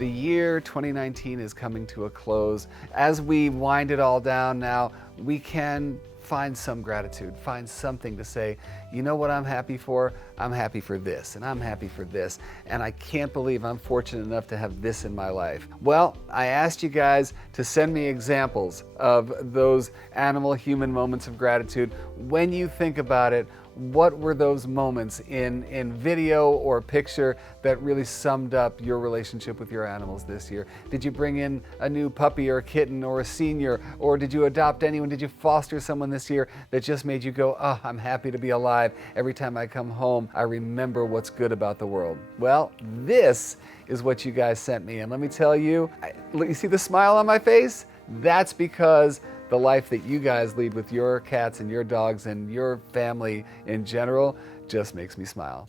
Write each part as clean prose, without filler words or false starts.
The year 2019 is coming to a close. As we wind it all down now, we can find some gratitude, find something to say, you know what I'm happy for? I'm happy for this, and I'm happy for this, and I can't believe I'm fortunate enough to have this in my life. Well, I asked you guys to send me examples of those animal-human moments of gratitude. When you think about it, what were those moments in video or picture that really summed up your relationship with your animals this year? Did you bring in a new puppy or a kitten or a senior, or did you adopt anyone? Did you foster someone this year that just made you go, oh, I'm happy to be alive. Every time I come home, I remember what's good about the world. Well, this is what you guys sent me, and let me tell you, you see the smile on my face? That's because the life that you guys lead with your cats and your dogs and your family in general just makes me smile.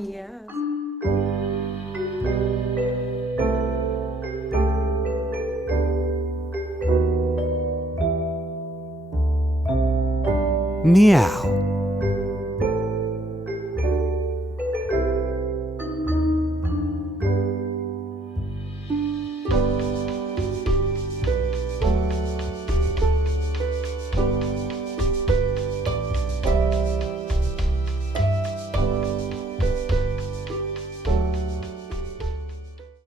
Yes. Meow.